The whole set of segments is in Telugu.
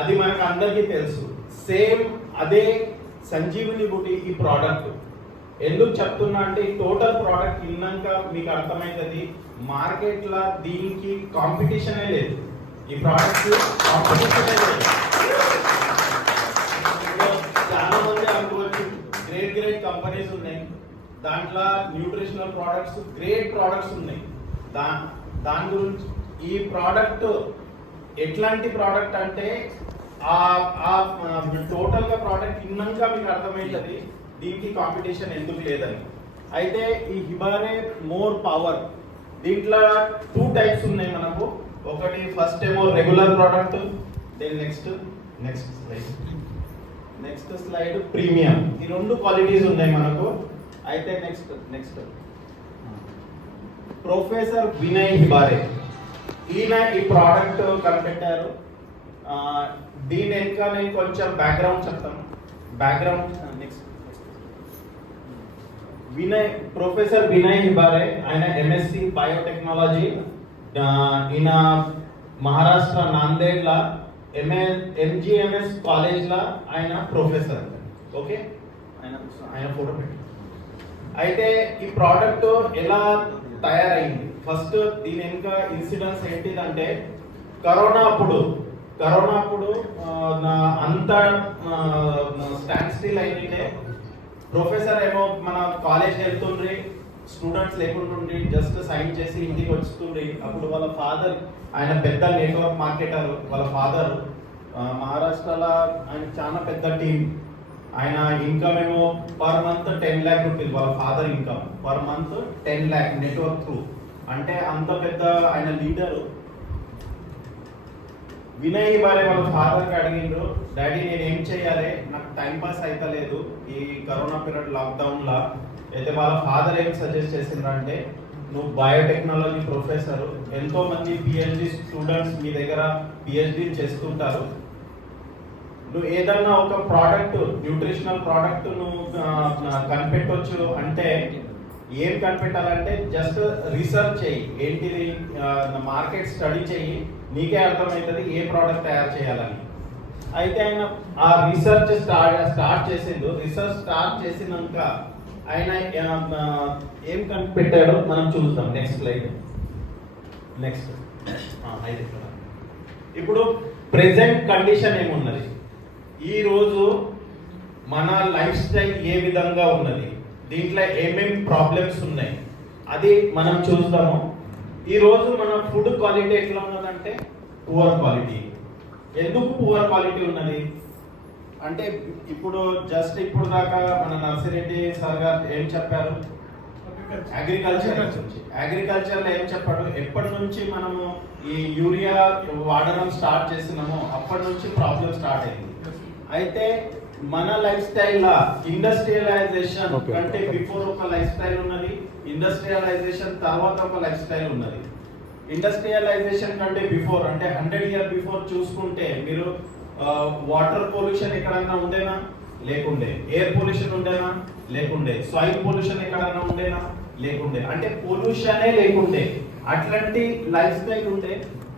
అది మనకు అందరికీ తెలుసు. సేమ్ అదే సంజీవిని బుటి ఈ ప్రోడక్ట్ ఎందుకు చెప్తున్నా అంటే ఈ టోటల్ ప్రోడక్ట్ విన్నాక మీకు అర్థమవుతుంది మార్కెట్లో దీనికి కాంపిటీషనే లేదు. ఈ ప్రోడక్ట్ కాంపిటీషనే లేదు. చాలా మంది అనుకోవచ్చు గ్రేట్ కంపెనీస్ ఉన్నాయి, దాంట్లో న్యూట్రిషనల్ ప్రోడక్ట్స్ గ్రేట్ ప్రోడక్ట్స్ ఉన్నాయి. దాని గురించి ఈ ప్రోడక్ట్ ఎట్లాంటి ప్రోడక్ట్ అంటే టోటల్ గా ప్రోడక్ట్ విన్నాక మీకు అర్థమవుతుంది దీనికి కాంపిటీషన్ ఎందుకు లేదని. అయితే ఈ హిబారే మోర్ పవర్ దీంట్లో 2 టైప్స్ ఉన్నాయి మనకు. ఒకటి ఫస్ట్ ఏమో regular product, then next slide premium. ఈ 2 క్వాలిటీస్ ఉన్నాయి మనకు. అయితే నెక్స్ట్ ప్రొఫెసర్ వినయ్ హిబారే ఈయన ఈ ప్రోడక్ట్ కనిపెట్టారు. దీని వెనుక నేను కొంచెం బ్యాక్గ్రౌండ్ చెప్తాను. నెక్స్ట్ ప్రొఫెసర్ వినయ్ హిబారే ఆయన ఎంఎస్సి బయోటెక్నాలజీ, ఈయన మహారాష్ట్ర నాందేడ్లా ఎంజిఎంఎస్ కాలేజ్లా ఆయన ప్రొఫెసర్. ఓకే, ఆయన ఫోటో పెట్టి. అయితే ఈ ప్రోడక్ట్ ఎలా తయారైంది, ఫస్ట్ దీని వెనుక ఇన్సిడెంట్స్ ఏంటిదంటే కరోనా అప్పుడు అంతా స్టాండ్ స్టిల్ అయింది. ప్రొఫెసర్ ఏమో మన కాలేజ్కి వెళ్తుండ్రి, స్టూడెంట్స్ లేకుంటుండ్రి, జస్ట్ సైన్ చేసి ఇంటికి వస్తుండ్రి. అప్పుడు వాళ్ళ ఫాదర్ ఆయన పెద్ద నెట్వర్క్ మార్కెటర్, వాళ్ళ ఫాదర్ మహారాష్ట్రలో ఆయన చాలా పెద్ద టీం. ఆయన ఇన్కమ్ ఏమో పర్ మంత్ 10 lakh రూపీస్. వాళ్ళ father income per month 10 lakh network through. అంటే అంత పెద్ద ఆయన లీడరు. వినయ్ హిబారే వాళ్ళ ఫాదర్కి అడిగిండ్రు, డాడీ నేను ఏం చేయాలి, నాకు టైం పాస్ అవుతలేదు ఈ కరోనా పీరియడ్ లాక్డౌన్లో. అయితే వాళ్ళ ఫాదర్ ఏం సజెస్ట్ చేసిండ్రంటే నువ్వు బయోటెక్నాలజీ ప్రొఫెసర్, ఎంతో మంది పిహెచ్డి స్టూడెంట్స్ మీ దగ్గర పిహెచ్డి చేస్తుంటారు, నువ్వు ఏదన్నా ఒక ప్రోడక్ట్ న్యూట్రిషనల్ ప్రోడక్ట్ నువ్వు కనిపెట్టవచ్చు. అంటే ఏం కనిపెట్టాలంటే జస్ట్ రీసెర్చ్ చెయ్యి, ఏంటిది మార్కెట్ స్టడీ చెయ్యి, నీకే అర్థమవుతుంది ఏ ప్రోడక్ట్ తయారు చేయాలని. అయితే ఆయన ఆ రీసెర్చ్ స్టార్ట్ చేసిండు. రీసెర్చ్ స్టార్ట్ చేసినాక ఆయన ఏం కనిపెట్టాడో మనం చూద్దాం. Next slide. ఇప్పుడు ప్రెసెంట్ కండిషన్ ఏమున్నది, ఈ రోజు మన లైఫ్ స్టైల్ ఏ విధంగా ఉన్నది, దీంట్లో ఏమేమి ప్రాబ్లమ్స్ ఉన్నాయి అది మనం చూస్తాము. ఈ రోజు మన ఫుడ్ క్వాలిటీ ఎట్లా ఉన్నదంటే పువర్ క్వాలిటీ. ఎందుకు పువర్ క్వాలిటీ ఉన్నది అంటే ఇప్పుడు దాకా మన నర్సిరెడ్డి సార్ గారు ఏం చెప్పారు, అగ్రికల్చర్లో ఏం చెప్పాడు, ఎప్పటి నుంచి మనము ఈ యూరియా వాడడం స్టార్ట్ చేస్తున్నామో అప్పటి నుంచి ప్రాబ్లం స్టార్ట్ అయింది. అయితే మన లైఫ్ స్టైల్ లా ఇండస్ట్రియలైజేషన్ కంటే బిఫోర్ ఒక లైఫ్ స్టైల్ ఉన్నది, ఇండస్ట్రియలైజేషన్ తర్వాత ఒక లైఫ్ స్టైల్ ఉన్నది. ఇండస్ట్రియలైజేషన్ కంటే బిఫోర్ అంటే 100 years బిఫోర్ చూసుకుంటే మీరు వాటర్ పొల్యూషన్ ఎక్కడన్నా ఉండేనా, లేకుండే. ఎయిర్ పొల్యూషన్ ఉండేనా, లేకుండే. సాయిల్ పొల్యూషన్ ఎక్కడన్నా ఉండేనా, లేకుండే. అంటే పొల్యూషనే లేకుండే, అట్లాంటి లైఫ్ స్టైల్ ఉండే.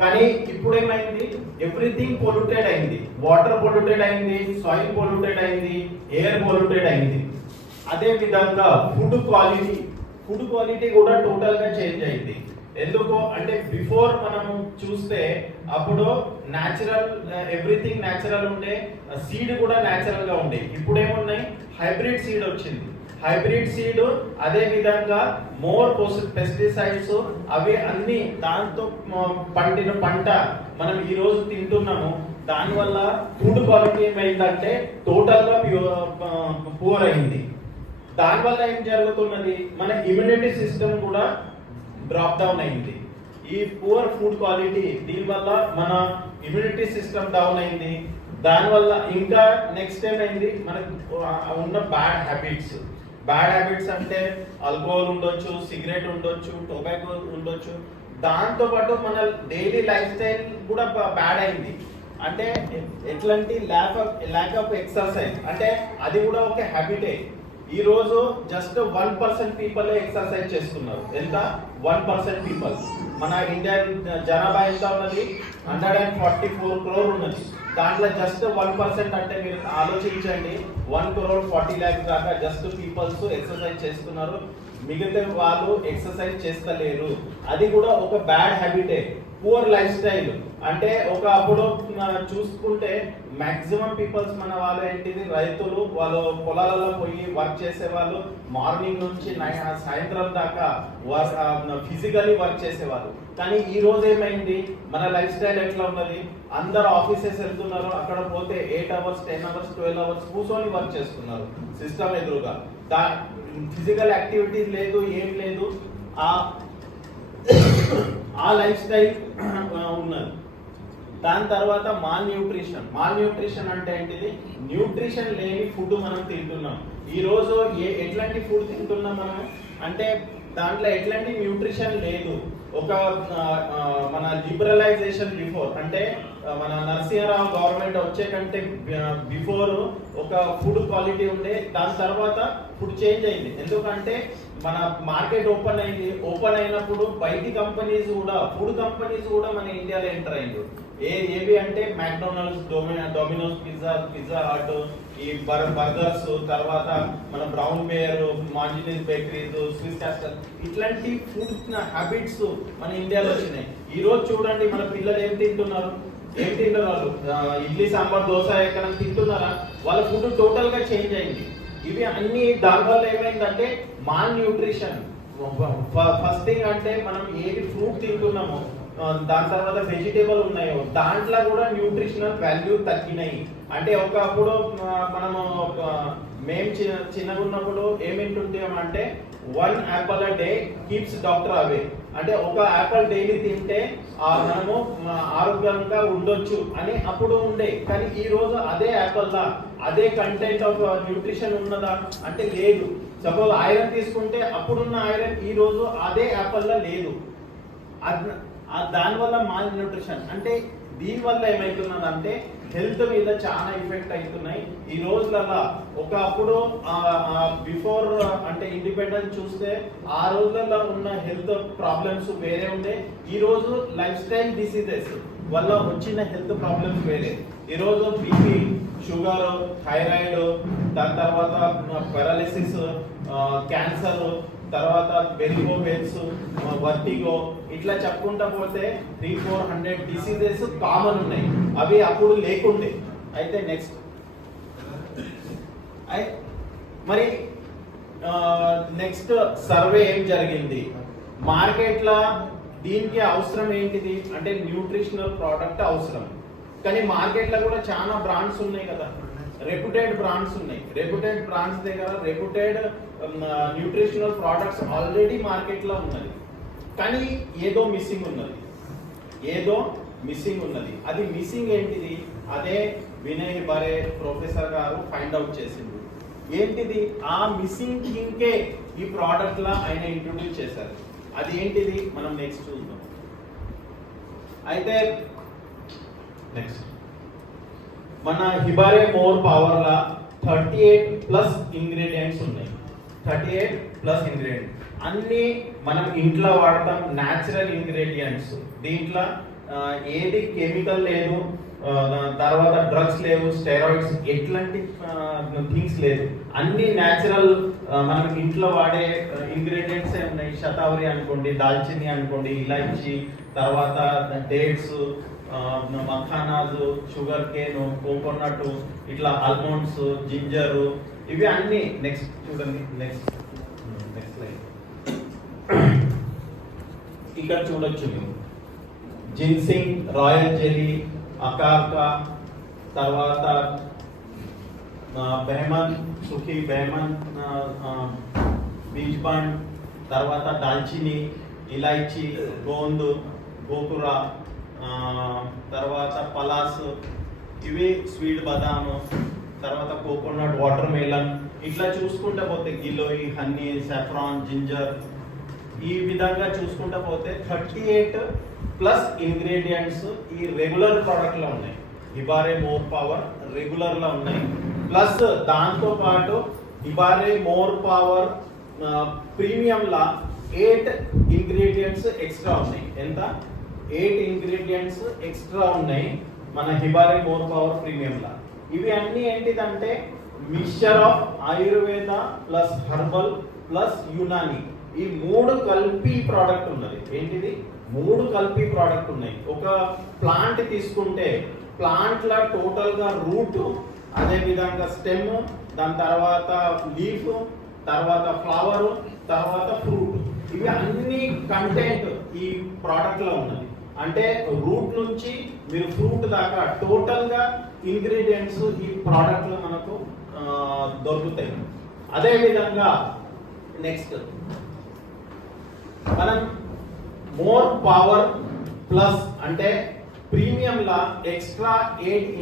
కానీ ఇప్పుడు ఏమైంది, ఎవ్రీథింగ్ పొల్యూటెడ్ అయింది. వాటర్ పొల్యూటెడ్ అయింది, సాయిల్ పొల్యూటెడ్ అయింది, ఎయిర్ పొల్యూటెడ్ అయింది. అదే విధంగా ఫుడ్ క్వాలిటీ కూడా టోటల్ గా చేంజ్ అయింది. ఎందుకు అంటే బిఫోర్ మనం చూస్తే అప్పుడు న్యాచురల్, ఎవ్రీథింగ్ న్యాచురల్ ఉండే, సీడ్ కూడా న్యాచురల్ గా ఉండే. ఇప్పుడు ఏమున్నాయి, హైబ్రిడ్ సీడ్ వచ్చింది. హైబ్రిడ్ సీడ్ అదే విధంగా మోర్ పెస్టిసైడ్స్ అవి అన్ని దాంతో పండిన పంట మనం ఈ రోజు తింటున్నాము. దానివల్ల ఫుడ్ క్వాలిటీ ఏమైందంటే టోటల్ గా పూర్ అయింది. దానివల్ల ఏం జరుగుతున్నది, మన ఇమ్యూనిటీ సిస్టమ్ కూడా డ్రాప్ డౌన్ అయింది. ఈ పూర్ ఫుడ్ క్వాలిటీ దీనివల్ల మన ఇమ్యూనిటీ సిస్టమ్ డౌన్ అయింది. దానివల్ల ఇంకా నెక్స్ట్ ఏమైంది, మనకు ఉన్న బ్యాడ్ హ్యాబిట్స్ అంటే ఆల్కహాల్ ఉండొచ్చు, సిగరెట్ ఉండొచ్చు, టొబాకో ఉండొచ్చు. దాంతో పాటు మన డైలీ లైఫ్ స్టైల్ కూడా బ్యాడ్ అయింది. అంటే ఎట్లాంటి ల్యాక్ ఆఫ్ ఎక్సర్సైజ్, అంటే అది కూడా ఒక హ్యాబిటే. ఈ రోజు జస్ట్ 1% పీపుల్ ఎక్సర్సైజ్ చేస్తున్నారు. ఎంత? 1% పీపుల్. మన ఇండియన్ జనాభా ఎంత ఉన్నది, 144 crore ఉన్నది. దాంట్లో జస్ట్ 1% అంటే మీరు ఆలోచించండి, 1,40,00,000 దాకా జస్ట్ పీపుల్స్ ఎక్సర్సైజ్ చేస్తున్నారు, మిగతా వాళ్ళు ఎక్సర్సైజ్ చేస్తలేరు. అది కూడా ఒక బ్యాడ్ హ్యాబిటే, పూర్ లైఫ్ స్టైల్. అంటే ఒక అప్పుడు చూసుకుంటే మాక్సిమం పీపుల్స్ మన వాళ్ళు ఏంటిది, రైతులు, వాళ్ళు పొలాలలో పోయి వర్క్ చేసేవాళ్ళు, మార్నింగ్ నుంచి సాయంత్రం దాకా ఫిజికలీ వర్క్ చేసేవాళ్ళు. కానీ ఈ రోజు ఏమైంది, మన లైఫ్ స్టైల్ ఎట్లా ఉన్నది, అందరు ఆఫీసెస్ వెళ్తున్నారు, అక్కడ పోతే 8 అవర్స్ 10 అవర్స్ 12 అవర్స్ కూర్చొని వర్క్ చేస్తున్నారు సిస్టమ్ ఎదురుగా. ఫిజికల్ యాక్టివిటీస్ లేదు, ఏం లేదు, ఆ లైఫ్ స్టైల్ ఉన్నది. దాని తర్వాత మాల్ న్యూట్రిషన్ అంటే ఏంటిది, న్యూట్రిషన్ లేని ఫుడ్ మనం తింటున్నాం. ఈ రోజు ఎట్లాంటి ఫుడ్ తింటున్నాం మనం అంటే దాంట్లో ఎట్లాంటి న్యూట్రిషన్ లేదు. ఒక మన లిబరలైజేషన్ బిఫోర్ అంటే మన నరసింహరావు గవర్నమెంట్ వచ్చే కంటే బిఫోర్ ఒక ఫుడ్ క్వాలిటీ ఉండే, దాని తర్వాత ఫుడ్ చేంజ్ అయింది. ఎందుకంటే మన మార్కెట్ ఓపెన్ అయింది, ఓపెన్ అయినప్పుడు బయటి కంపెనీస్ కూడా, ఫుడ్ కంపెనీస్ కూడా మన ఇండియాలో ఎంటర్ అయింది. ఏవి అంటే మ్యాక్డొనాల్డ్స్, డొమినోస్ పిజ్జా హట్, ఈ బర్గర్స్, తర్వాత మన brown bear, Monginis bakeries, Swiss Castle, ఇట్లాంటి ఫుడ్ హ్యాబిట్స్ మన ఇండియాలో వచ్చినాయి. ఈ రోజు చూడండి మన పిల్లలు ఏం తింటున్నారు, ఇడ్లీ సాంబార్ దోశ ఎక్కడ తింటున్నారా, వాళ్ళ ఫుడ్ టోటల్ గా చేంజ్ అయింది. ఇవి అన్ని దానివల్ల ఏమైందంటే మాల్ న్యూట్రిషన్. ఫస్ట్ థింగ్ అంటే మనం ఏది ఫ్రూట్ తింటున్నామో, దాని తర్వాత వెజిటేబుల్ ఉన్నాయో దాంట్లో కూడా న్యూట్రిషనల్ వాల్యూ తగ్గినాయి. అంటే ఒకప్పుడు మనము మేము చిన్నగా ఉన్నప్పుడు ఏమింటుంటామంటే 1 Apple a day keeps doctor away. అంటే ఒక యాపిల్ డైలీ తింటే మనము ఆరోగ్యంగా ఉండొచ్చు అని అప్పుడు ఉండే. కానీ ఈ రోజు అదే యాపిల్ లా అదే కంటెంట్ ఆఫ్ న్యూట్రిషన్ ఉన్నదా అంటే లేదు. సపోజ్ ఐరన్ తీసుకుంటే అప్పుడున్న ఐరన్ ఈ రోజు అదే యాపిల్ లా లేదు. దానివల్ల మాల్ న్యూట్రిషన్. అంటే దీనివల్ల ఏమవుతున్నదంటే హెల్త్ మీద చాలా ఎఫెక్ట్ అవుతున్నాయి ఈ రోజులలో. ఒకప్పుడు బిఫోర్ అంటే ఇండిపెండెన్స్ చూస్తే ఆ రోజులలో ఉన్న హెల్త్ ప్రాబ్లమ్స్ వేరే ఉండే. ఈ రోజు లైఫ్ స్టైల్ డిసీజెస్ వల్ల వచ్చిన హెల్త్ ప్రాబ్లమ్స్ వేరే. ఈ రోజు బీపీ, షుగర్, థైరాయిడ్, దాని తర్వాత పారాలిసిస్, క్యాన్సర్, తర్వాత వెరికో వెయిన్స్, వర్టిగో, ఇట్లా చెప్పుకుంటా పోతే 300-400 డిసీజెస్ కామన్ ఉన్నాయి. అవి అప్పుడు లేకుండే. అయితే నెక్స్ట్ మరి నెక్స్ట్ సర్వే ఏం జరిగింది మార్కెట్లో, దీనికి అవసరం ఏంటిది అంటే న్యూట్రిషనల్ ప్రోడక్ట్ అవసరం. కానీ మార్కెట్లో కూడా చాలా బ్రాండ్స్ ఉన్నాయి కదా, రెప్యూటెడ్ బ్రాండ్స్ ఉన్నాయి. రెప్యూటెడ్ బ్రాండ్స్ దగ్గర రెప్యూటెడ్ న్యూట్రిషనల్ ప్రోడక్ట్స్ ఆల్రెడీ మార్కెట్లో ఉన్నది. కానీ ఏదో మిస్సింగ్ ఉన్నది. అది మిస్సింగ్ ఏంటిది, అదే వినయ్ హిబారే ప్రొఫెసర్ గారు ఫైండ్ అవుట్ చేసింది. ఏంటిది, ఆ మిస్సింగ్ థింగ్కే ఈ ప్రోడక్ట్ లా ఆయన ఇంట్రొడ్యూస్ చేశారు. అది ఏంటిది మనం నెక్స్ట్ చూద్దాం. అయితే నెక్స్ట్ మన హిబారే మోర్ పవర్ లా 38+ ఇంగ్రీడియంట్స్ ఉన్నాయి. 38+ ఇంగ్రీడియంట్స్ అన్ని మనం ఇంట్లో వాడతాం, న్యాచురల్ ఇంగ్రీడియంట్స్. దీంట్లో ఏది కెమికల్ లేదు, తర్వాత డ్రగ్స్ లేవు, స్టెరాయిడ్స్, ఎట్లాంటి థింగ్స్ లేదు. అన్ని న్యాచురల్ మనం ఇంట్లో వాడే ఇంగ్రీడియంట్స్ ఉన్నాయి. శతావరి అనుకోండి, దాల్చిని అనుకోండి, ఇలాచి, తర్వాత డేట్స్, మఖానాలు, షుగర్ కేన్, కోకోనట్, ఇట్లా ఆల్మండ్స్, జింజర్, ఇవి అన్ని. నెక్స్ట్ చూడండి, నెక్స్ట్ లైన్ ఇక్కడ చూడొచ్చు మీరు. జిన్సింగ్, రాయల్ జెలీ, అకాకా, తర్వాత బెహమన్, సుఖీ బెహమన్, బీజ్ బండ్, తర్వాత దాల్చిని, ఇలాచి, గోంద్, గోకురా, తర్వాత పలాస్, ఇవి స్వీట్ బదాము, తర్వాత కోకోనట్, వాటర్ మెలన్, ఇట్లా చూసుకుంటా పోతే గిలోయి, హనీ, సాఫ్రాన్, జింజర్, ఈ విధంగా చూసుకుంటా పోతే 38+ ఇంగ్రీడియంట్స్ ఈ రెగ్యులర్ ప్రోడక్ట్ లో ఉన్నాయి. హిబారే మోర్ పవర్ రెగ్యులర్ లో ఉన్నాయి. ప్లస్ దాంతో పాటు హిబారే మోర్ పవర్ ప్రీమియం లా 8 ఇంగ్రీడియంట్స్ ఎక్స్ట్రా ఉన్నాయి. ఎంత? 8 ఇంగ్రీడియంట్స్ ఎక్స్ట్రా ఉన్నాయి. మన హిబారి మోర్ పవర్ ప్రీమియం లా. ఇవి అన్ని ఏంటిదంటే mixture of Ayurveda plus herbal plus Unani, ఈ మూడు కలిపి ప్రోడక్ట్ ఉన్నది. ఏంటిది? మూడు కలిపి ప్రోడక్ట్ ఉన్నాయి. ఒక ప్లాంట్ తీసుకుంటే ప్లాంట్ లా టోటల్ గా రూట్, అదే విధంగా స్టెమ్, దాని తర్వాత లీఫ్, తర్వాత ఫ్లవర్, తర్వాత ఫ్రూట్, ఇవి అన్ని కంటెంట్ ఈ ప్రోడక్ట్ లో ఉన్నది. అంటే రూట్ నుంచి మీరు ఫ్రూట్ దాకా టోటల్ గా ఇంగ్రీడియంట్స్ ఈ ప్రోడక్ట్ లో మనకు దొరుకుతాయి. అదే విధంగా నెక్స్ట్ మనం మోర్ పవర్ ప్లస్ అంటే ప్రీమియం లా ఎక్స్ట్రా 8